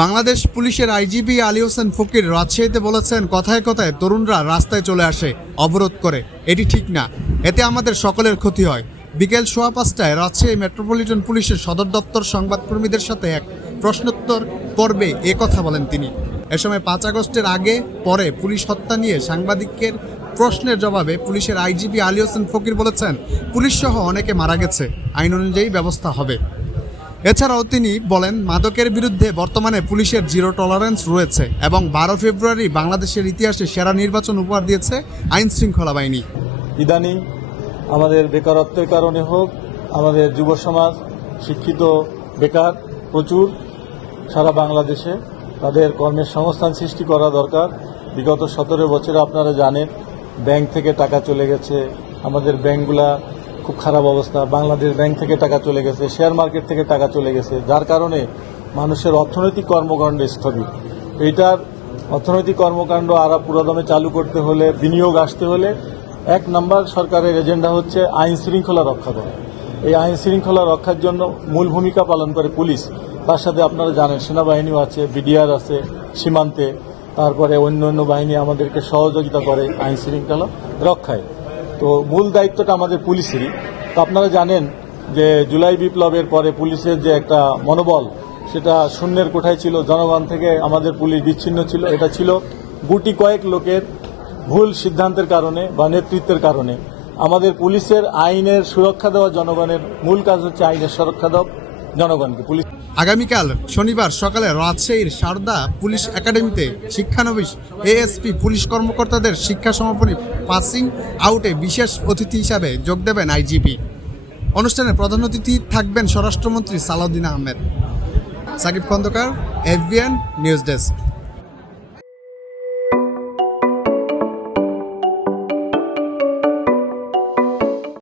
বাংলাদেশ পুলিশের আইজিপি আলী হোসেন ফকির রাজশাহীতে বলেছেন, কথায় কথায় তরুণরা রাস্তায় চলে আসে, অবরোধ করে। এটি ঠিক না, এতে আমাদের সকলের ক্ষতি হয়। বিকেল 5:15টায় রাজশাহী মেট্রোপলিটন পুলিশের সদর দপ্তর সংবাদকর্মীদের সাথে এক প্রশ্নোত্তর পর্বে এ কথা বলেন তিনি। এ সময় 5 আগস্টের আগে পরে পুলিশ হত্যা নিয়ে সাংবাদিকের প্রশ্নের জবাবে পুলিশের আইজিপি আলী হোসেন ফকির বলেছেন, পুলিশসহ অনেকে মারা গেছে, আইন অনুযায়ী ব্যবস্থা হবে। এছাড়াও তিনি বলেন, মাদকের বিরুদ্ধে বর্তমানে পুলিশের জিরো টলারেন্স রয়েছে এবং 12 ফেব্রুয়ারি বাংলাদেশের ইতিহাসে সেরা নির্বাচন উপহার দিয়েছে আইন শৃঙ্খলা বাহিনী। ইদানিং আমাদের বেকারত্বের কারণে হোক, আমাদের যুব সমাজ শিক্ষিত বেকার প্রচুর সারা বাংলাদেশে, তাদের কর্মের সংস্থান সৃষ্টি করা দরকার। বিগত 17 বছরে আপনারা জানেন ব্যাংক থেকে টাকা চলে গেছে, আমাদের ব্যাংকগুলা খুব খারাপ অবস্থা, বাংলাদেশ ব্যাংক থেকে টাকা চলে গেছে, শেয়ার মার্কেট থেকে টাকা চলে গেছে, যার কারণে মানুষের অর্থনৈতিক কর্মকাণ্ড স্থগিত। এইটার অর্থনৈতিক কর্মকাণ্ড আরো পুরোদমে চালু করতে হলে, বিনিয়োগ আসতে হলে 1 নম্বর সরকারের এজেন্ডা হচ্ছে আইন শৃঙ্খলা রক্ষা করা। এই আইন শৃঙ্খলা রক্ষার জন্য মূল ভূমিকা পালন করে পুলিশ, তার সাথে আপনারা জানেন সেনাবাহিনীও আছে, বিডিআর আছে সীমান্তে, তারপরে অন্য বাহিনী আমাদেরকে সহযোগিতা করে আইন শৃঙ্খলা রক্ষায়। তো মূল দায়িত্বটা আমাদের পুলিশেরই। তো আপনারা জানেন যে জুলাই বিপ্লবের পরে পুলিশের যে একটা মনোবল, সেটা শূন্যের কোঠায় ছিল, জনগণ থেকে আমাদের পুলিশ বিচ্ছিন্ন ছিল। এটা ছিল গুটি কয়েক লোকের ভুল সিদ্ধান্তের কারণে বা নেতৃত্বের কারণে। আমাদের পুলিশের আইনের সুরক্ষা দেওয়া, জনগণের মূল কাজ হচ্ছে আইনের সুরক্ষা দেওয়া জনগণকে। পুলিশ আগামীকাল শনিবার সকালে রাজশাহীর সারদা পুলিশ একাডেমিতে শিক্ষানবিশ এএসপি পুলিশ কর্মকর্তাদের শিক্ষা সমাপনী পাসিং আউটে বিশেষ অতিথি হিসাবে যোগ দেবেন আইজিপি। অনুষ্ঠানে প্রধান অতিথি থাকবেন স্বরাষ্ট্রমন্ত্রী Salahuddin Ahmed. Sakib Khandakar, FBN news desk.